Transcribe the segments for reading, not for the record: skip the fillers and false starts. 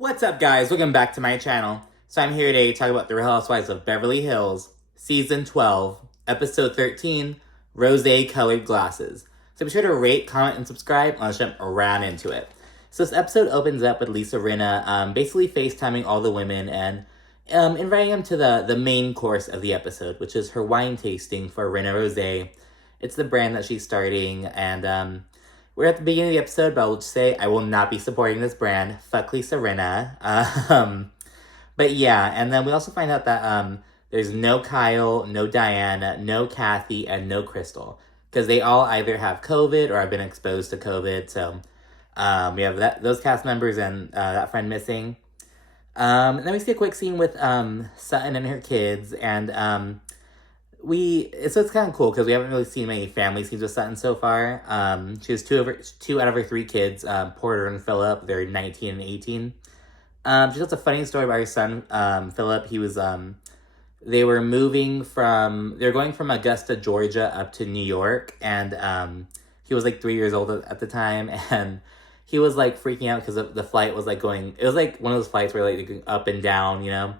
What's up, guys? Welcome back to my channel. So I'm here today to talk about The Real Housewives of Beverly Hills, Season 12, Episode 13, Rosé-Colored Glasses. So be sure to rate, comment, and subscribe, and let's jump right into it. So this episode opens up with Lisa Rinna basically FaceTiming all the women and inviting them to the main course of the episode, which is her wine tasting for Rinna Rosé. It's the brand that she's starting, and we're at the beginning of the episode, but I will just say I will not be supporting this brand. Fuck Lisa Rinna. But yeah, and then we also find out that there's no Kyle, no Diana, no Kathy, and no Crystal. Because they all either have COVID or have been exposed to COVID. So we have those cast members and that friend missing. And then we see a quick scene with Sutton and her kids. And so it's kind of cool because we haven't really seen many family scenes with Sutton so far. She has two out of her three kids, Porter and Philip. They're 19 and 18. She tells a funny story about her son, Philip. He was, they were going from Augusta, Georgia up to New York. And he was like 3 years old at the time. And he was like freaking out because the flight was like it was like one of those flights where like going up and down, you know?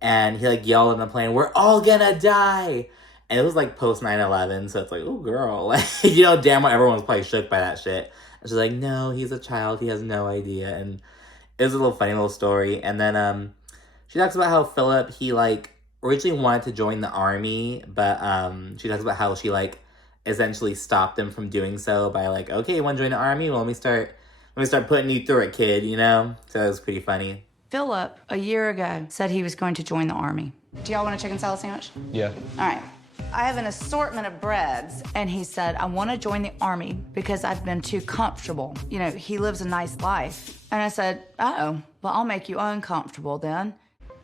And he like yelled on the plane, "We're all gonna die!" And it was like post 9/11, so it's like, oh girl, like damn well everyone was probably shook by that shit. And she's like, no, he's a child, he has no idea. And it was a little funny little story. And then she talks about how Philip, he like originally wanted to join the army, but she talks about how she like essentially stopped him from doing so by like, okay, you want to join the army? Well, let me start putting you through it, kid. So it was pretty funny. Philip, a year ago, said he was going to join the army. Do y'all want a chicken salad sandwich? Yeah. All right. I have an assortment of breads. And he said, I want to join the army because I've been too comfortable. He lives a nice life. And I said, well, I'll make you uncomfortable then.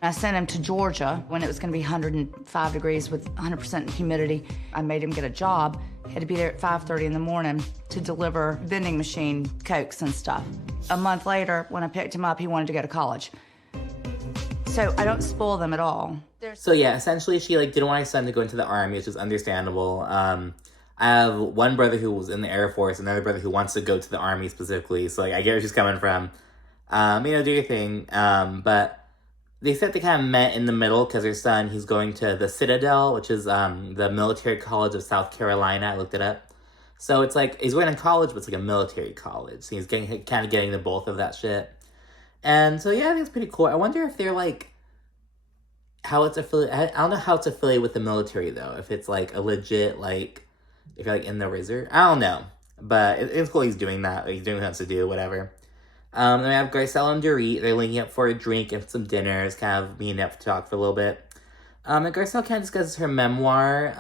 I sent him to Georgia when it was going to be 105 degrees with 100% humidity. I made him get a job. He had to be there at 5:30 in the morning to deliver vending machine Cokes and stuff. A month later, when I picked him up, he wanted to go to college. So I don't spoil them at all. So yeah, essentially she like didn't want her son to go into the army, which is understandable. I have one brother who was in the Air Force, another brother who wants to go to the army specifically. So like I get where she's coming from. Do your thing. But they said they kind of met in the middle because her son, he's going to the Citadel, which is the military college of South Carolina. I looked it up. So it's like he's going to college, but it's like a military college. So he's kind of getting the both of that shit. And so yeah, I think it's pretty cool. I wonder if they're like how it's affiliated. I don't know how it's affiliated with the military though. If it's like a legit like if you're like in the reserve, I don't know. But it's cool he's doing that. He's doing what he wants to do, whatever. Then we have Garcelle and Dorit. They're linking up for a drink and some dinner. It's kind of meeting up to talk for a little bit. And Garcelle kind of discusses her memoir.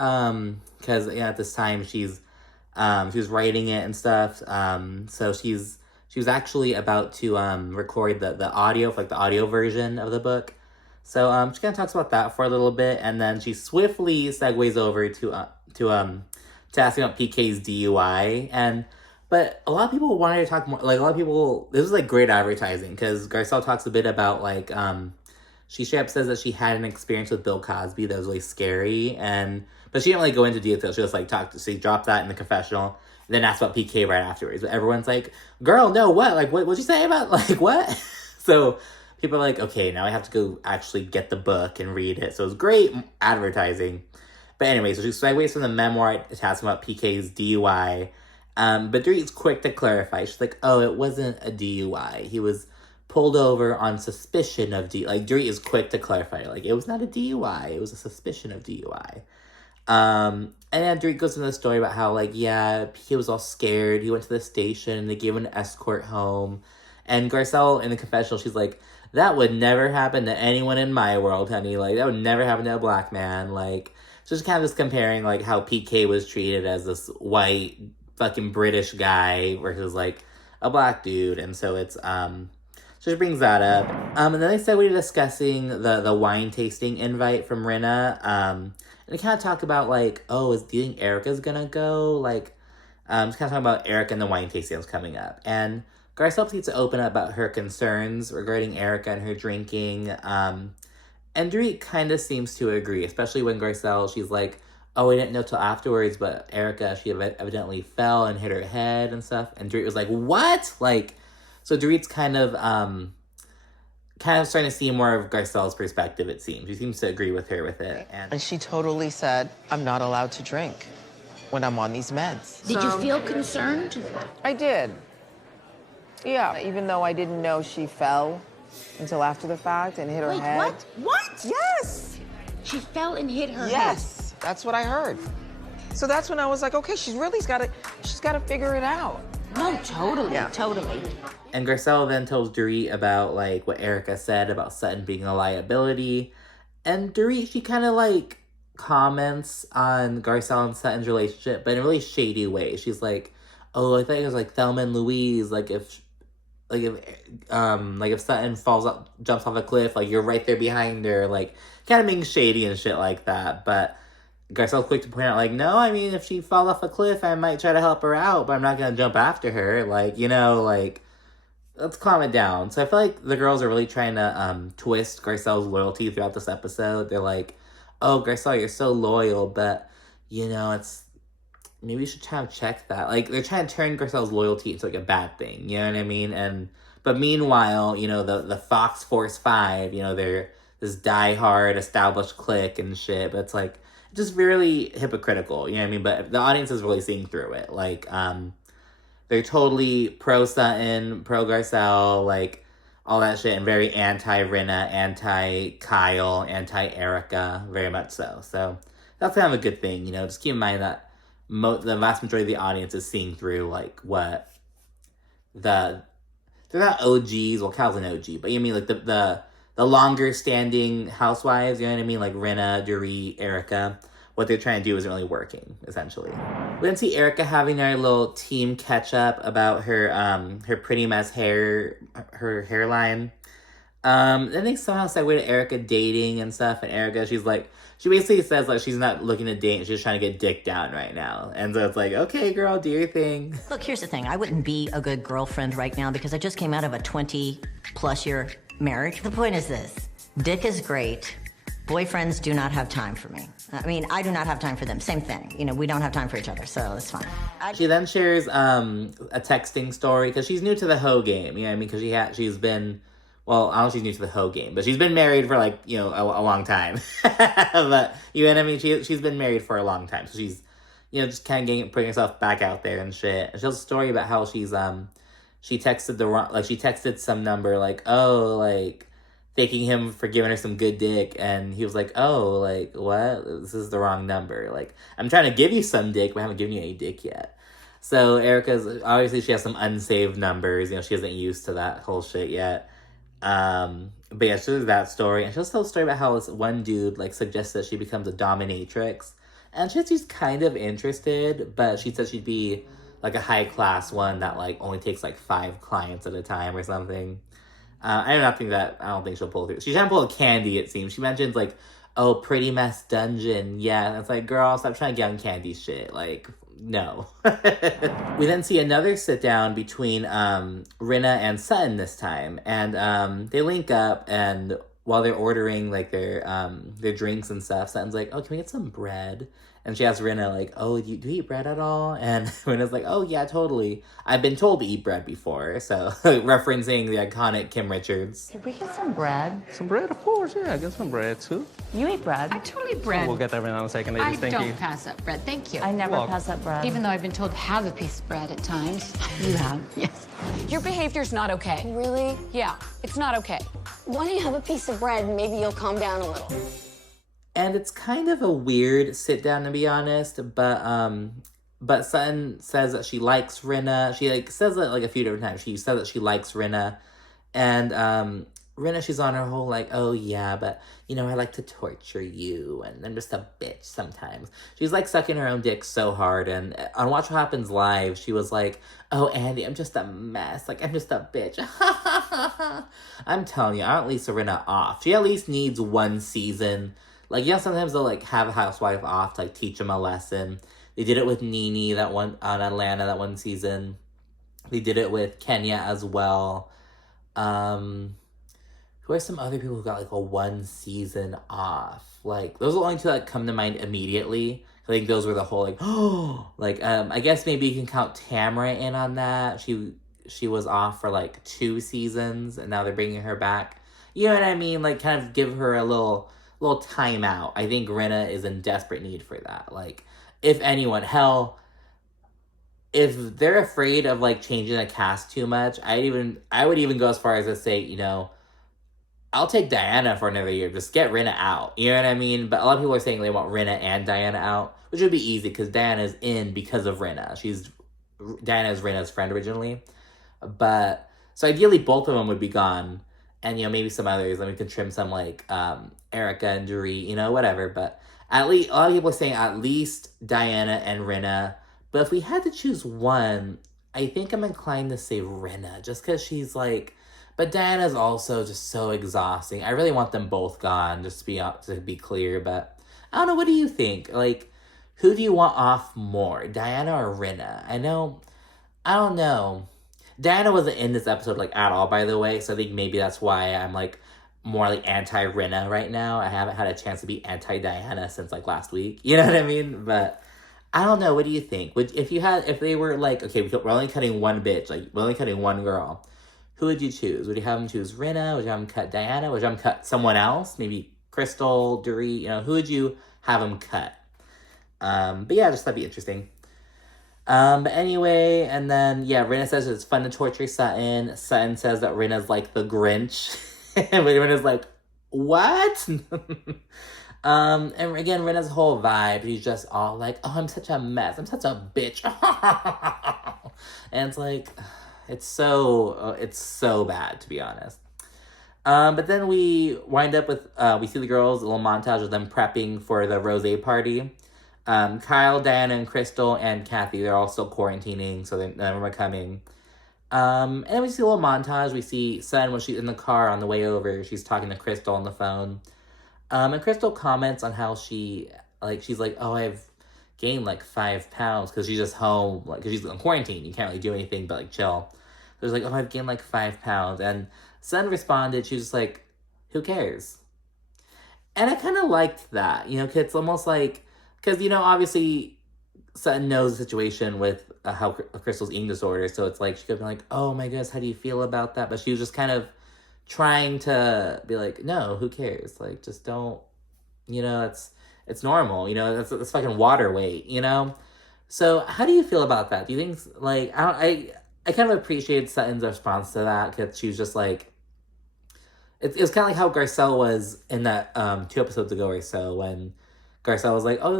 Because at this time she was writing it and stuff. So she was actually about to record the audio, for, like the audio version of the book. So she kind of talks about that for a little bit, and then she swiftly segues over to asking about PK's DUI. But a lot of people wanted to talk more. Like a lot of people, this was like great advertising because Garcelle talks a bit about like she straight up says that she had an experience with Bill Cosby that was really scary, but she didn't really go into detail. She just like she dropped that in the confessional. Then asked about PK right afterwards. But everyone's like, girl, no, what? Like, what'd you say about, like, what? So people are like, okay, now I have to go actually get the book and read it. So it's great advertising. But anyway, so she segues from the memoir to ask about PK's DUI. But Dorit's quick to clarify. She's like, oh, it wasn't a DUI. He was pulled over on suspicion of DUI. Like, Dorit is quick to clarify. Like, it was not a DUI. It was a suspicion of DUI. And then Dorit goes into the story about how, like, yeah, he was all scared. He went to the station. They gave him an escort home. And Garcelle, in the confessional, she's like, that would never happen to anyone in my world, honey. Like, that would never happen to a black man. Like, so just kind of just comparing, like, how PK was treated as this white, fucking British guy versus, like, a black dude. And so it's, so she brings that up. And then they said we were discussing the wine tasting invite from Rinna. And they kind of talk about, like, do you think Erika's gonna go? Like, just kind of talking about Erika and the wine tasting that's coming up. And Garcelle needs to open up about her concerns regarding Erika and her drinking. And Dorit kind of seems to agree, especially when Garcelle, she's like, oh, I didn't know till afterwards, but Erika, she evidently fell and hit her head and stuff. And Dorit was like, what? Like, so Dorit's kind of kind of starting to see more of Garcelle's perspective, it seems. She seems to agree with her with it. And she totally said, I'm not allowed to drink when I'm on these meds. Did you feel concerned? I did. Yeah, even though I didn't know she fell until after the fact and hit her head. What? What? Yes. She fell and hit her head. Yes, that's what I heard. So that's when I was like, okay, she's got to figure it out. No, totally, Yeah. totally. And Garcelle then tells Dorit about, like, what Erika said about Sutton being a liability. And Dorit, she kind of, like, comments on Garcelle and Sutton's relationship, but in a really shady way. She's like, oh, I thought it was, like, Thelma and Louise. If Sutton jumps off a cliff, like, you're right there behind her. Like, kind of being shady and shit like that. But Garcelle's quick to point out, like, no, I mean, if she falls off a cliff, I might try to help her out, but I'm not going to jump after her. Like, you know, like, let's calm it down. So I feel like the girls are really trying to twist Garcelle's loyalty throughout this episode. They're like, oh, Garcelle, you're so loyal, but, you know, maybe you should try to check that. Like, they're trying to turn Garcelle's loyalty into, like, a bad thing, you know what I mean? But meanwhile, you know, the Fox Force 5, you know, they're this diehard established clique and shit, but it's, like, just really hypocritical, you know what I mean? But the audience is really seeing through it. Like, they're totally pro-Sutton, pro-Garcelle, like, all that shit, and very anti-Rinna, anti-Kyle, anti-Erika, very much so. So that's kind of a good thing, you know? Just keep in mind that the vast majority of the audience is seeing through, like, what they're not OGs, well, Kyle's an OG, but you mean, like, the longer-standing housewives, you know what I mean? Like, Rinna, Dorit, Erika. What they're trying to do isn't really working, essentially. We then see Erika having their little team catch-up about her pretty mess hair, her hairline. Then they somehow segue to Erika dating and stuff, and Erika, she basically says, like, she's not looking to date, she's just trying to get dick down right now. And so it's like, okay, girl, do your thing. Look, here's the thing. I wouldn't be a good girlfriend right now because I just came out of a 20-plus year marriage. The point is this. Dick is great. Boyfriends do not have time for me. I mean, I do not have time for them. Same thing. You know, we don't have time for each other, so it's fine. She then shares a texting story, because she's new to the hoe game, you know what I mean? Because she's been, well, I don't know if she's new to the hoe game, but she's been married for, like, you know, a long time. But, you know what I mean? She's been married for a long time, so she's, you know, just kind of putting herself back out there and shit. And she tells a story about how she texted some number, like, oh, like, thanking him for giving her some good dick, and he was like, oh, like, what? This is the wrong number. Like, I'm trying to give you some dick, but I haven't given you any dick yet. So Erika's, obviously she has some unsaved numbers, you know, she isn't used to that whole shit yet. But yeah, she does that story, and she'll tell a story about how this one dude, like, suggests that she becomes a dominatrix, and she's kind of interested, but she said she'd be, like, a high-class one that, like, only takes, like, 5 clients at a time or something. I don't think she'll pull through. She's trying to pull a Candy, it seems. She mentions, like, oh, pretty mess dungeon. Yeah, and it's like, girl, stop trying to get on Candy shit. Like, no. We then see another sit down between Rinna and Sutton this time. And they link up, and while they're ordering, like, their drinks and stuff, Sutton's like, oh, can we get some bread? And she asks Rinna, like, oh, do you eat bread at all? And Rinna's like, oh, yeah, totally. I've been told to eat bread before. So, referencing the iconic Kim Richards. Could we get some bread? Some bread, of course, yeah. Get some bread, too. You eat bread? I totally eat bread. We'll get that right now in a second, ladies. I Thank don't you. pass up bread. Thank you. I never Well, pass up bread. Even though I've been told to have a piece of bread at times. You have. Yes. Your behavior's not okay. Really? Yeah, it's not okay. Why don't you have a piece of bread and maybe you'll calm down a little? And it's kind of a weird sit down, to be honest, but Sutton says that she likes Rinna. She, like, says it, like, a few different times. She says that she likes Rinna, and Rinna, she's on her whole, like, oh, yeah, but, you know, I like to torture you, and I'm just a bitch sometimes. She's, like, sucking her own dick so hard, and on Watch What Happens Live, she was like, oh, Andy, I'm just a mess. Like, I'm just a bitch. I'm telling you, I don't leave Rinna off. She at least needs one season. Like, yeah, sometimes they'll, like, have a housewife off to, like, teach them a lesson. They did it with Nene on Atlanta that one season. They did it with Kenya as well. Who are some other people who got, like, a one season off? Like, those are the only two that come to mind immediately. I think those were the whole, like, oh, like, I guess maybe you can count Tamara in on that. She was off for, like, 2 seasons, and now they're bringing her back. you know what I mean? Like, kind of give her a little timeout. I think Rinna is in desperate need for that. Like, if anyone, hell, if they're afraid of like changing the cast too much, I would even go as far as to say, you know, I'll take Diana for another year. Just get Rinna out. You know what I mean? But a lot of people are saying they want Rinna and Diana out, which would be easy because Diana's in because of Rinna. Diana is Rinna's friend originally. But, so ideally both of them would be gone. And, you know, maybe some others. And we could trim some like Erika and Dorit, you know, whatever. But at least, a lot of people are saying at least Diana and Rinna. But if we had to choose one, I think I'm inclined to say Rinna. Just because she's like... But Diana's also just so exhausting. I really want them both gone, just to be clear. But I don't know, what do you think? Like, who do you want off more, Diana or Rinna? I don't know. Diana wasn't in this episode, like, at all, by the way. So I think maybe that's why I'm, like, more, like, anti-Rinna right now. I haven't had a chance to be anti-Diana since, like, last week. You know what I mean? But I don't know. What do you think? If they were, like, okay, we're only cutting one bitch. Like, we're only cutting one girl. Who would you choose? Would you have them choose Rinna? Would you have them cut Diana? Would you have them cut someone else? Maybe Crystal, Dorit, you know, who would you have them cut? But yeah, just that'd be interesting. But anyway, and then, yeah, Rinna says it's fun to torture Sutton. Sutton says that Rinna's like the Grinch. And Rinna's like, what? And again, Rinna's whole vibe, he's just all like, oh, I'm such a mess. I'm such a bitch. And it's like... It's so bad, to be honest. But then we wind up with, we see the girls, a little montage of them prepping for the Rosé party. Kyle, Diana, and Crystal, and Kathy, they're all still quarantining, so none of them are coming. And then we see a little montage. We see Sutton when she's in the car on the way over. She's talking to Crystal on the phone. And Crystal comments on how she's like, oh, I've gained like 5 pounds because she's just home, like, because she's in quarantine. You can't really do anything but like chill. There's like, oh, I've gained like 5 pounds. And Sutton responded, she was just like, who cares? And I kind of liked that, you know, 'cause it's almost like, because, you know, obviously Sutton knows the situation with how Crystal's eating disorder. So it's like, she could be like, oh my goodness, how do you feel about that? But she was just kind of trying to be like, no, who cares? Like, just don't, you know, it's normal, you know, that's fucking water weight, you know? So how do you feel about that? Do you think, like, I kind of appreciated Sutton's response to that, because she was just like, it was kind of like how Garcelle was in that 2 episodes ago or so, when Garcelle was like, oh,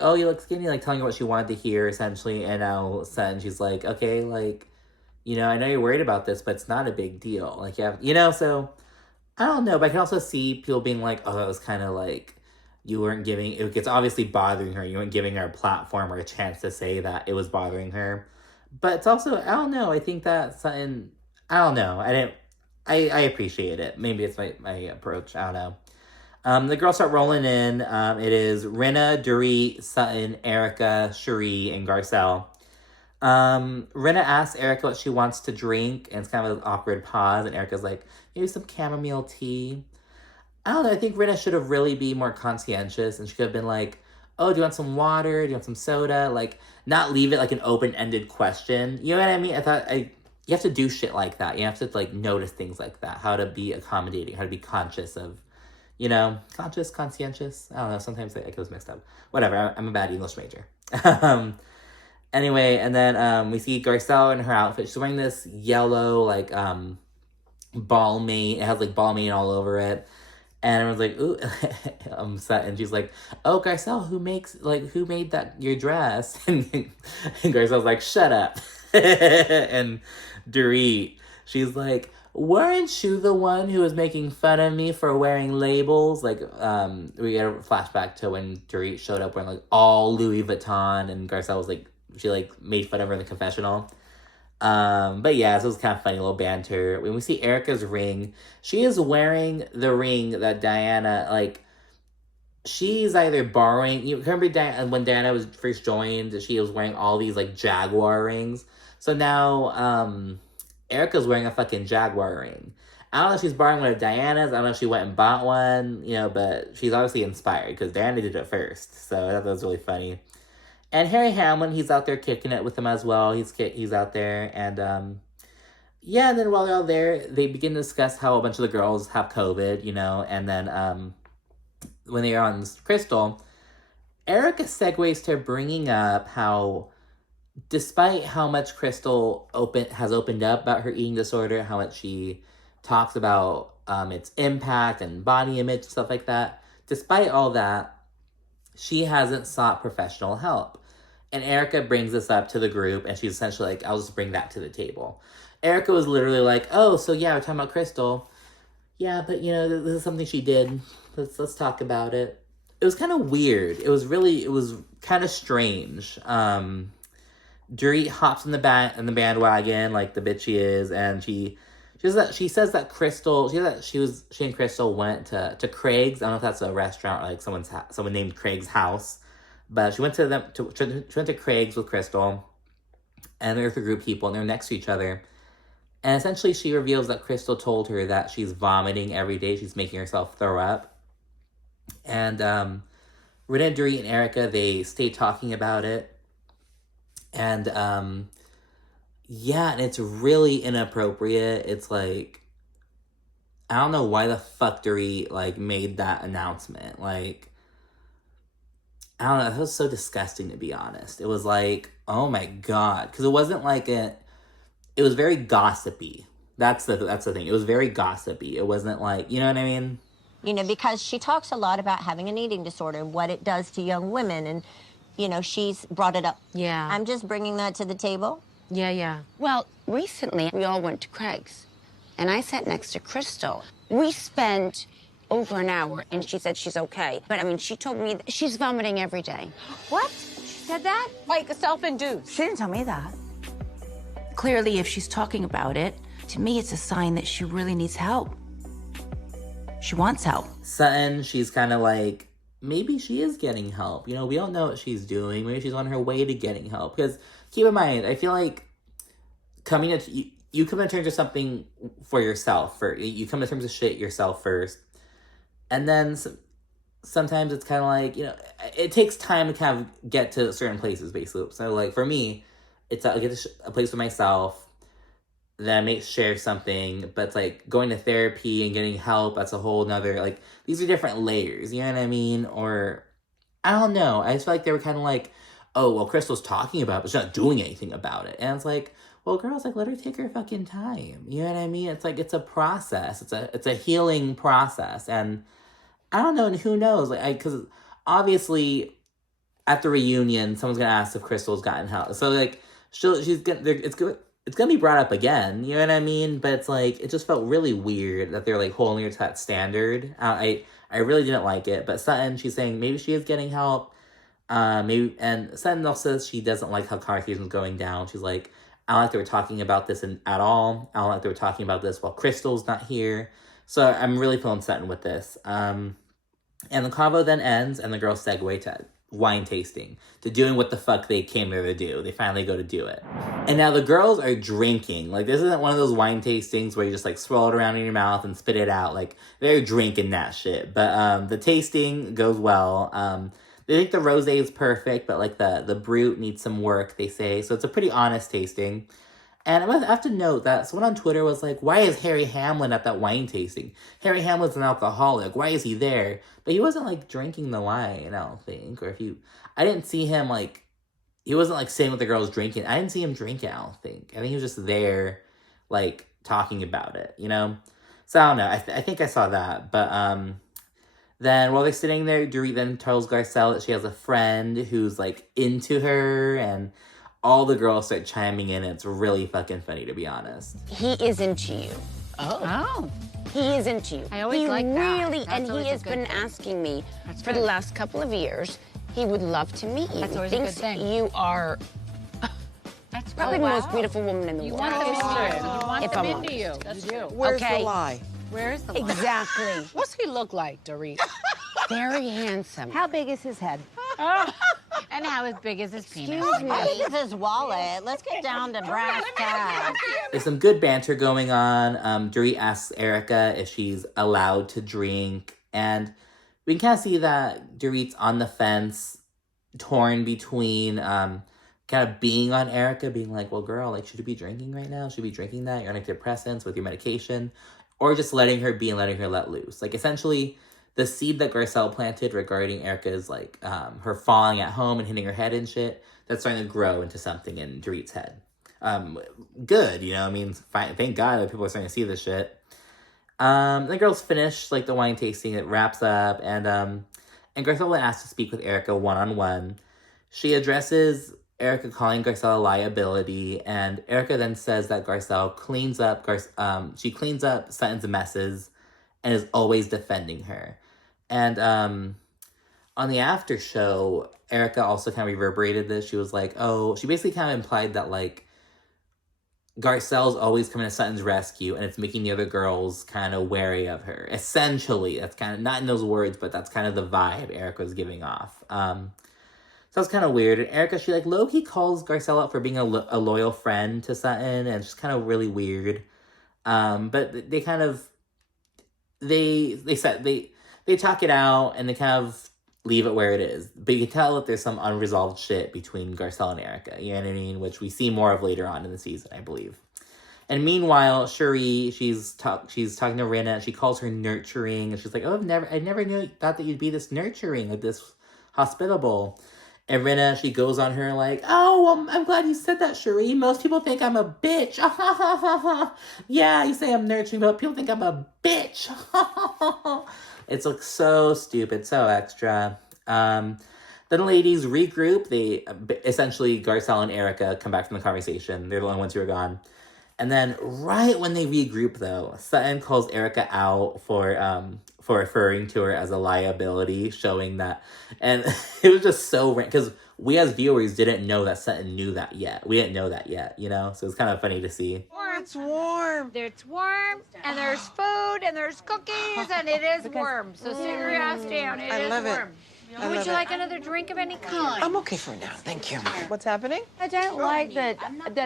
oh, you look skinny, like telling her what she wanted to hear, essentially, and now Sutton, she's like, okay, like, you know, I know you're worried about this, but it's not a big deal, like, you know, so, I don't know, but I can also see people being like, oh, that was kind of like, you weren't giving, it's obviously bothering her. You weren't giving her a platform or a chance to say that it was bothering her. But it's also, I don't know, I think that Sutton, I don't know, I appreciate it. Maybe it's my approach, I don't know. The girls start rolling in. It is Rinna, Dorit, Sutton, Erika, Cherie, and Garcelle. Rinna asks Erika what she wants to drink, and it's kind of an awkward pause, and Erika's like, maybe some chamomile tea. I don't know, I think Rinna should have really been more conscientious, and she could have been like, oh, do you want some water? Do you want some soda? Like, not leave it like an open-ended question. You know what I mean? You have to do shit like that. You have to, like, notice things like that. How to be accommodating, how to be conscious of, you know, conscientious? I don't know, sometimes I get those mixed up. Whatever, I'm a bad English major. Anyway, and then we see Garcelle in her outfit. She's wearing this yellow, like, ball mane. It has, like, ball mane all over it. And everyone's like, ooh, Sutton. She's like, oh, Garcelle, who made that, your dress? And Garcelle's like, shut up. And Dorit, she's like, weren't you the one who was making fun of me for wearing labels? Like, we get a flashback to when Dorit showed up wearing, like, all Louis Vuitton, and Garcelle was like, she, like, made fun of her in the confessional. But yeah, so it was kind of funny, a little banter. When we see Erika's ring, she is wearing the ring that Diana, like, she's either borrowing, you remember when Diana was first joined, she was wearing all these, like, Jaguar rings. So now, Erika's wearing a fucking Jaguar ring. I don't know if she's borrowing one of Diana's, I don't know if she went and bought one, you know, but she's obviously inspired, because Diana did it first, so that was really funny. And Harry Hamlin, he's out there kicking it with them as well. He's out there, and yeah, and then while they're all there, they begin to discuss how a bunch of the girls have COVID, and then when they are on Crystal, Erika segues to bringing up how, despite how much Crystal has opened up about her eating disorder, how much she talks about its impact and body image and stuff like that, despite all that, she hasn't sought professional help. And Erika brings this up to the group, and she's essentially like, I'll just bring that to the table. Erika was literally like, oh, so yeah, we're talking about Crystal. Yeah, but this is something she did. Let's talk about it. It was kind of weird. It was kind of strange. Dorit hops in the bandwagon like the bitch she is, and she says that Crystal, she and Crystal went to Craig's. I don't know if that's a restaurant or like someone named Craig's house, but she went to Craig's with Crystal, and they're with a group of people, and they're next to each other. And essentially, she reveals that Crystal told her that she's vomiting every day. She's making herself throw up. And Rinna, Dorit, and Erika, they stay talking about it. And yeah, and it's really inappropriate. It's like, I don't know why the fuck Dorit like made that announcement. Like, I don't know. It was so disgusting, to be honest. It was like, oh my god, because it wasn't like it was very gossipy. That's the thing. It was very gossipy. It wasn't like, you know what I mean? Because she talks a lot about having an eating disorder, what it does to young women, and, she's brought it up. Yeah. I'm just bringing that to the table. Yeah. Well, recently we all went to Craig's, and I sat next to Crystal. We spent over an hour, and she said she's okay. But, she told me that she's vomiting every day. What? She said that? Like self-induced. She didn't tell me that. Clearly, if she's talking about it, to me, it's a sign that she really needs help. She wants help. Sutton, she's kind of like, maybe she is getting help. We don't know what she's doing. Maybe she's on her way to getting help. Because keep in mind, I feel like you come to terms with something for yourself. You come to terms with shit yourself first. And then sometimes it's kind of like, it takes time to kind of get to certain places, basically. So, like, for me, I get to a place for myself, then I may share something, but it's like going to therapy and getting help, that's a whole nother, like, these are different layers, you know what I mean? Or, I don't know, I just feel like they were kind of like, oh, well, Crystal's talking about it, but she's not doing anything about it. And it's like, well, girls, like, let her take her fucking time, you know what I mean? It's like, it's a process, it's a healing process, and I don't know, and who knows, like, because obviously, at the reunion, someone's gonna ask if Crystal's gotten help, so, like, it's gonna be brought up again, you know what I mean? But it's like, it just felt really weird that they're like holding her to that standard. I really didn't like it. But Sutton, she's saying maybe she is getting help. And Sutton also says she doesn't like how conversation's going down. She's like, I don't like that we're talking about this at all. I don't like that we're talking about this while Crystal's not here. So I'm really feeling Sutton with this. And the convo then ends, and the girls segue to wine tasting, to doing what the fuck they came there to do. They finally go to do it. And now the girls are drinking. Like, this isn't one of those wine tastings where you just, like, swirl it around in your mouth and spit it out. Like, they're drinking that shit. But the tasting goes well. They think the rosé is perfect, but, like, the brut needs some work, they say. So it's a pretty honest tasting. And I have to note that someone on Twitter was like, why is Harry Hamlin at that wine tasting? Harry Hamlin's an alcoholic. Why is he there? But he wasn't, like, drinking the wine, I don't think. I didn't see him, like, he wasn't, like, sitting with the girls drinking. I didn't see him drink it, I don't think. I think he was just there, like, talking about it, So I don't know. I think I saw that. But then while they're sitting there, Dorit then tells Garcelle that she has a friend who's, like, into her, and all the girls start chiming in. It's really fucking funny, to be honest. He is into you. Oh. He is into you. I always he like that. Really, That's and always he a has good been thing. asking me That's for good. the last couple of years. He would love to meet you. That's He always a good thinks thing. you are That's probably the most beautiful woman in the world. want them into you. You want If them I'm into honest. you. That's you. Where's Okay. the lie? Where is the line? Exactly. What's he look like, Dorit? Very handsome. How big is his head? And how big is his penis? Excuse me. How big is his wallet? Let's get down to brass tacks. There's some good banter going on. Dorit asks Erika if she's allowed to drink. And we can kind of see that Dorit's on the fence, torn between kind of being on Erika, being like, well, girl, like, should you be drinking right now? Should you be drinking that? You're on antidepressants with your medication. Or just letting her be and letting her let loose. Like, essentially, the seed that Garcelle planted regarding Erika's, like, her falling at home and hitting her head and shit, that's starting to grow into something in Dorit's head. Good, you know, I mean, fine, thank God that people are starting to see this shit. The girls finish, like, the wine tasting, it wraps up, and Garcelle then asks to speak with Erika one-on-one. She addresses Erika calling Garcelle a liability, and Erika then says that Garcelle cleans up Sutton's messes and is always defending her. And on the after show, Erika also kind of reverberated this. She was like, oh, she basically kind of implied that, like, Garcelle's always coming to Sutton's rescue, and it's making the other girls kind of wary of her. Essentially, that's kind of, not in those words, but that's kind of the vibe Erika was giving off. So that's kind of weird. And Erika, she, like, low-key calls Garcelle out for being a loyal friend to Sutton, and it's just kind of really weird. But they kind of, they talk it out, and they kind of leave it where it is. But you can tell that there's some unresolved shit between Garcelle and Erika, you know what I mean? Which we see more of later on in the season, I believe. And meanwhile, Cherie, she's talking to Rinna, and she calls her nurturing, and she's like, oh, I never thought that you'd be this nurturing, like this hospitable. And Rinna, she goes on her like, oh, well, I'm glad you said that, Cherie. Most people think I'm a bitch. Yeah, you say I'm nurturing, but people think I'm a bitch. It's like so stupid, so extra. Then the ladies regroup. They essentially, Garcelle and Erika come back from the conversation. They're the only ones who are gone. And then right when they regroup, though, Sutton calls Erika out for referring to her as a liability, showing that, and it was just so random because we as viewers didn't know that Sutton knew that yet. We didn't know that yet, you know. So it's kind of funny to see. It's warm. It's warm, and there's food, and there's cookies, and it is warm. So sit your ass down. It is warm. Would you like another drink of any kind? I'm okay for now, thank you. What's happening? I don't like that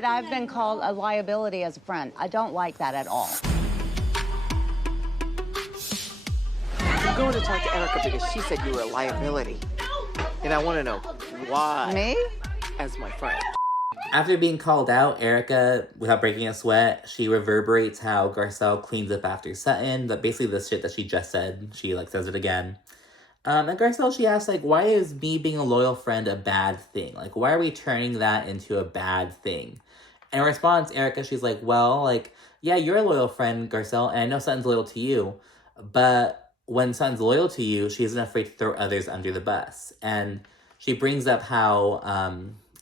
I've been called a liability as a friend. I don't like that at all. I'm going to talk to Erika because she said you were a liability. And I want to know why. Me? As my friend. After being called out, Erika, without breaking a sweat, she reverberates how Garcelle cleans up after Sutton. That basically the shit that she just said. She, like, says it again. And Garcelle, she asks, like, why is me being a loyal friend a bad thing? Like, why are we turning that into a bad thing? And in response, Erika, she's like, well, like, yeah, you're a loyal friend, Garcelle, and I know Sutton's loyal to you. But when Sutton's loyal to you, she isn't afraid to throw others under the bus. And she brings up how...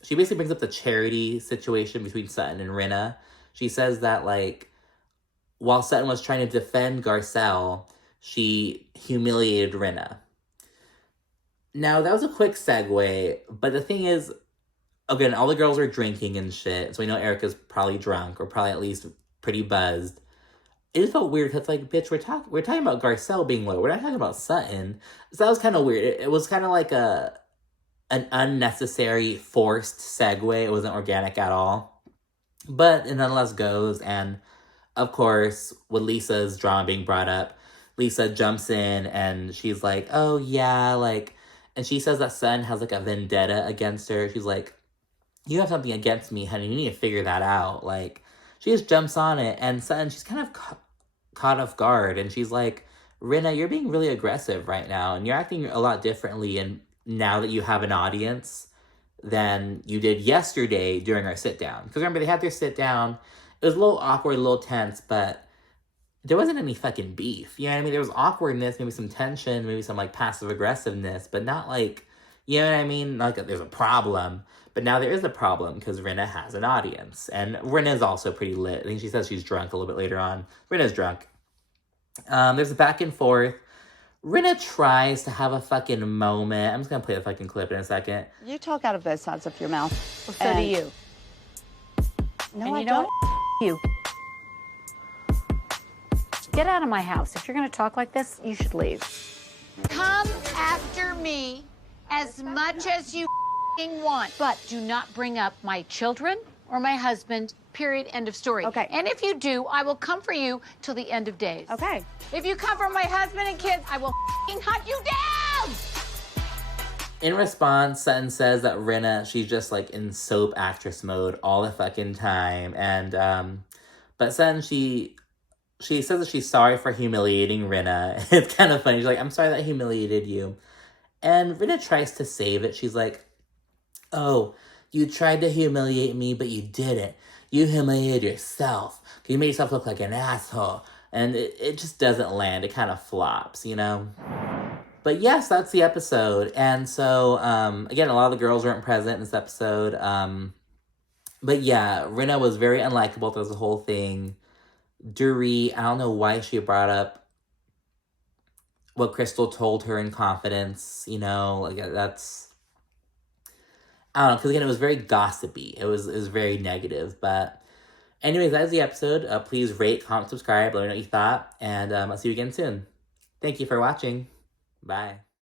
she basically brings up the charity situation between Sutton and Rinna. She says that, like, while Sutton was trying to defend Garcelle, she humiliated Rinna. Now, that was a quick segue, but the thing is, again, all the girls are drinking and shit, so we know Erika's probably drunk, or probably at least pretty buzzed. It just felt weird, because, like, bitch, we're talking about Garcelle being low, we're not talking about Sutton. So that was kind of weird. It was kind of like an unnecessary, forced segue. It wasn't organic at all. But it nonetheless goes, and of course, with Lisa's drama being brought up, Lisa jumps in, and she's like, oh yeah, like, and she says that Sutton has, like, a vendetta against her. She's like, you have something against me, honey, you need to figure that out. Like, she just jumps on it, and Sutton, she's kind of caught off guard, and she's like, Rinna, you're being really aggressive right now, and you're acting a lot differently, and now that you have an audience than you did yesterday during our sit-down. Because remember, they had their sit-down. It was a little awkward, a little tense, but there wasn't any fucking beef. You know what I mean? There was awkwardness, maybe some tension, maybe some, like, passive-aggressiveness, but not, like, you know what I mean? Not like there's a problem. But now there is a problem because Rinna has an audience. And Rinna's also pretty lit. I think she says she's drunk a little bit later on. Rinna's drunk. There's a back and forth. Rinna tries to have a fucking moment. I'm just going to play the fucking clip in a second. You talk out of both sides of your mouth. Well, so do you. No, and I you don't. You. Get out of my house. If you're going to talk like this, you should leave. Come after me as much as you want, but do not bring up my children or my husband, period, end of story. Okay. And if you do, I will come for you till the end of days. Okay. If you come for my husband and kids, I will hunt you down! In response, Sutton says that Rinna, she's just like in soap actress mode all the fucking time. And, but Sutton, she says that she's sorry for humiliating Rinna. It's kind of funny. She's like, I'm sorry that I humiliated you. And Rinna tries to save it. She's like, oh, you tried to humiliate me, but you didn't. You humiliated yourself. You made yourself look like an asshole. And it just doesn't land. It kind of flops, you know? But yes, that's the episode. And so, again, a lot of the girls weren't present in this episode. But yeah, Rinna was very unlikable through the whole thing. Dorit, I don't know why she brought up what Crystal told her in confidence, you know, like that's, I don't know, because again, it was very gossipy. It was very negative. But anyways, that is the episode. Please rate, comment, subscribe, let me know what you thought. And I'll see you again soon. Thank you for watching. Bye.